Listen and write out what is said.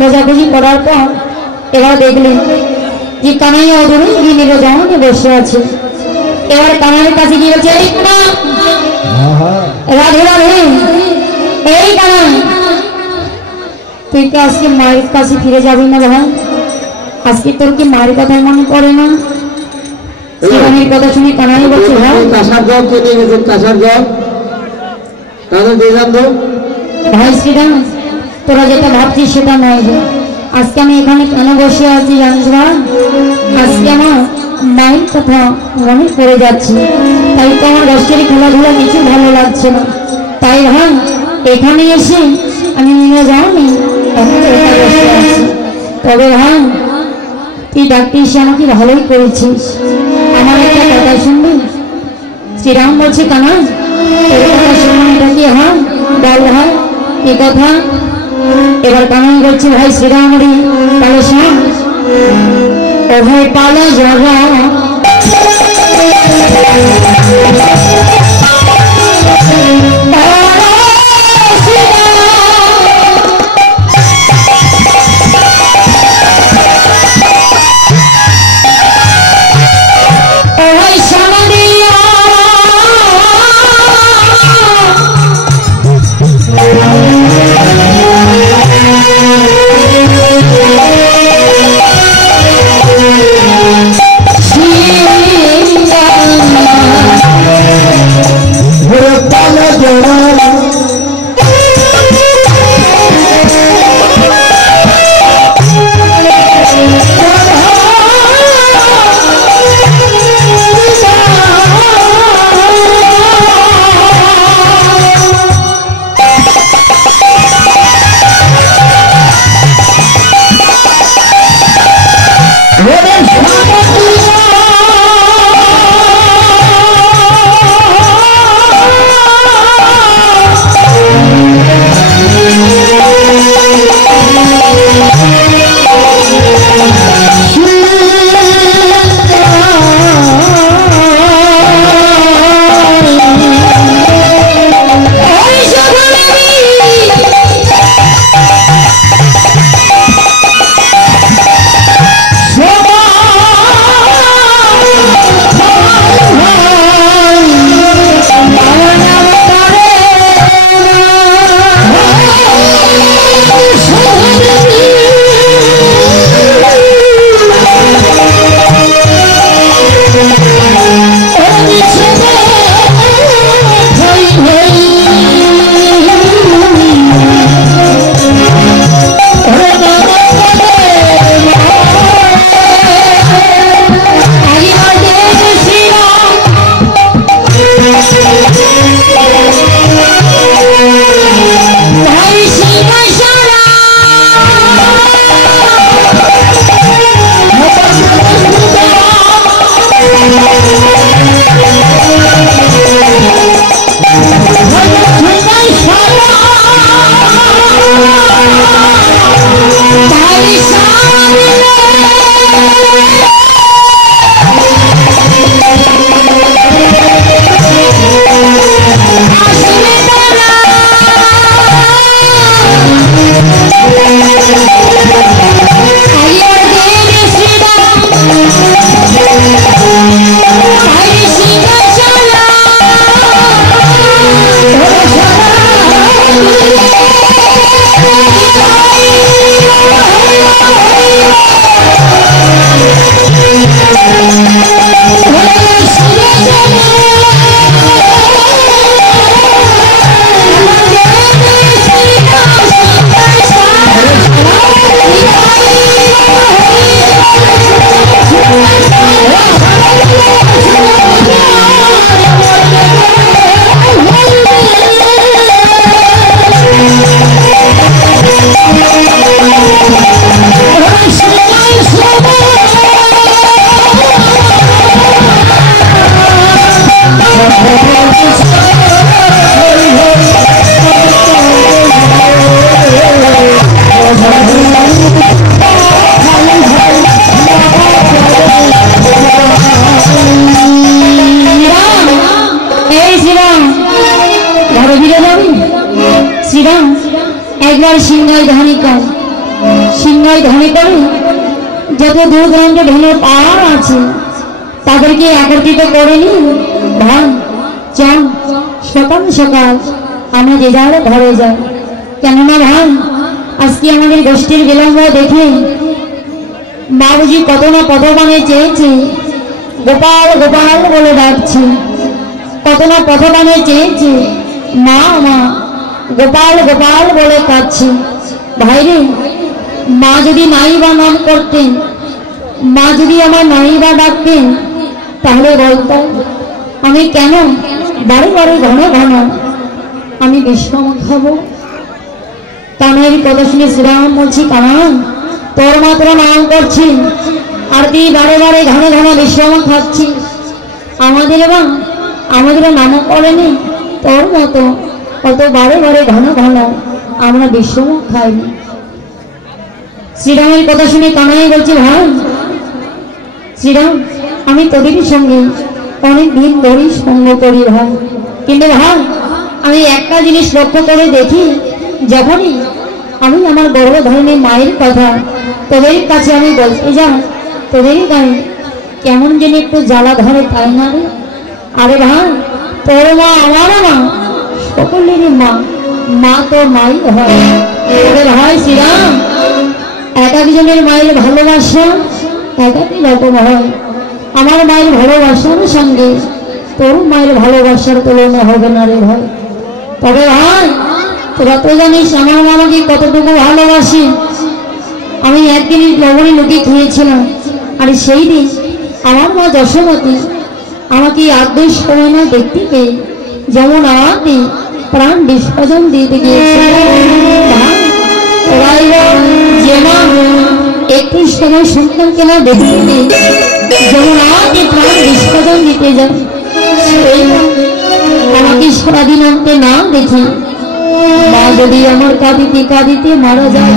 খোঁজাখুঁজি করার পর এবার দেখলেন যে কানাইয়া অদূরে গিয়ে জামানে বসে আছে। এবার কানাইয়ের কাছে গিয়ে বলছে, এই কানা, রাধে রাধে, এই কানাই, তুই কি আজকে মায়ের কাছে ফিরে যাবি না ভাই? আজকে তোর কি মায়ের কথা মনে পড়ে না? শ্রীরামের কথা শুনে কানাই বলছে, ভাই ভাই শ্রীরাম, তোরা যেটা ভাবছিস সেটা নয়। আজকে আমি এখানে কেন বসে আছি জানিস ভাই? আজকে আমার মায়ের কথা মনে পড়ে যাচ্ছে, তাই তো আমার রাষ্ট্রের খেলাধুলা কিছু ভালো লাগছে না। তাই ভাই এখানে এসে আমি নিয়ে যাওনি, বসে আছি। তবে ভাই তুই ডাকতিস, আমাকে ভালোই করেছিস। আমার একটা কথা শুনবি? শ্রীরাম বলছে, কানা তোর কথা শুনবো, এটা কি হয় বল ভাই এ কথা? এবার কানাই বলছে, ভাই শ্রীরাম রে, তাহলে শোন। ও ভাই পালা যাওয়া ধনী করে যত দূর দূরান্তে ধনী পাওয়ার আছে তাদেরকে একত্রিত করে নি ভাই। চল সকাল সকাল আমরা যে যার ঘরে যাই, কেননা ভাই আজকে আমাদের গোষ্ঠীর বিলম্ব দেখে বাবুজি কত না পথবানে চেয়েছে, গোপাল গোপাল বলে ডাকছে, কত না পথবানে চেয়েছে, মা মা গোপাল গোপাল বলে কাঁদছে। ভাইরে, মা যদি নাই বা নাম করতেন, মা যদি আমার নাই বা ডাকতেন, তাহলে বলতাম আমি কেন বারে বারে ঘন ঘন আমি বিশ্রাম খাবো? কানের কথা শুনে শ্রীরাম বলছি, কানান তোর মাত্র নাম করছি আর তুই বারে বারে ঘন ঘন বিশ্রাম খাচ্ছি, আমাদের বা আমাদের নাম করেনি তোর মতো কত বারে বারে ঘন ঘন আমরা বিশ্রাম খাইনি। শ্রীরামের কথা শুনে কানাই বলছি, ভাই শ্রীরাম আমি তোদেরই সঙ্গে অনেক দিন ধরেই সঙ্গ করি ভাই, কিন্তু ভাই আমি একটা জিনিস লক্ষ্য করে দেখি, যখনই আমি আমার বড় ধরনের মায়ের কথা তোদের কাছে আমি বলতে যাই, তোদেরই গায়ে কেমন যেন একটু জ্বালা ধরে, তাই না রে? আরে ভাই তোর মা আমারও মা, সকলেরই মা, মা তো মাই হয়। ওরে ভাই শ্রীরাম, এক একজনের মায়ের ভালোবাসা এক একই রকম হয়, আমার মায়ের ভালোবাসার সঙ্গে তোর মায়ের ভালোবাসার তুলনা হবে না রে ভাই। তবে ভাই তোরা তো জানিস আমার মা আমাকে কতটুকু ভালোবাসি। আমি একদিন লবণী লুকি খেয়েছিলাম, আর সেই দিন আমার মা যশোমতী আমাকে আদেশ করে না দেখতে পেয়ে যেমন আমাকে প্রাণ বিসর্জন দিতে গিয়েছিল, যে মা একটু সময় সন্তানকে না দেখতে পেয়ে যেমন আমাকে প্রাণ বিসর্জন দিতে যায়, সেই আমাকে সারাদিন আনতে না দেখি মা যদি আমার কাঁদিতে কাঁদিতে মারা যায়,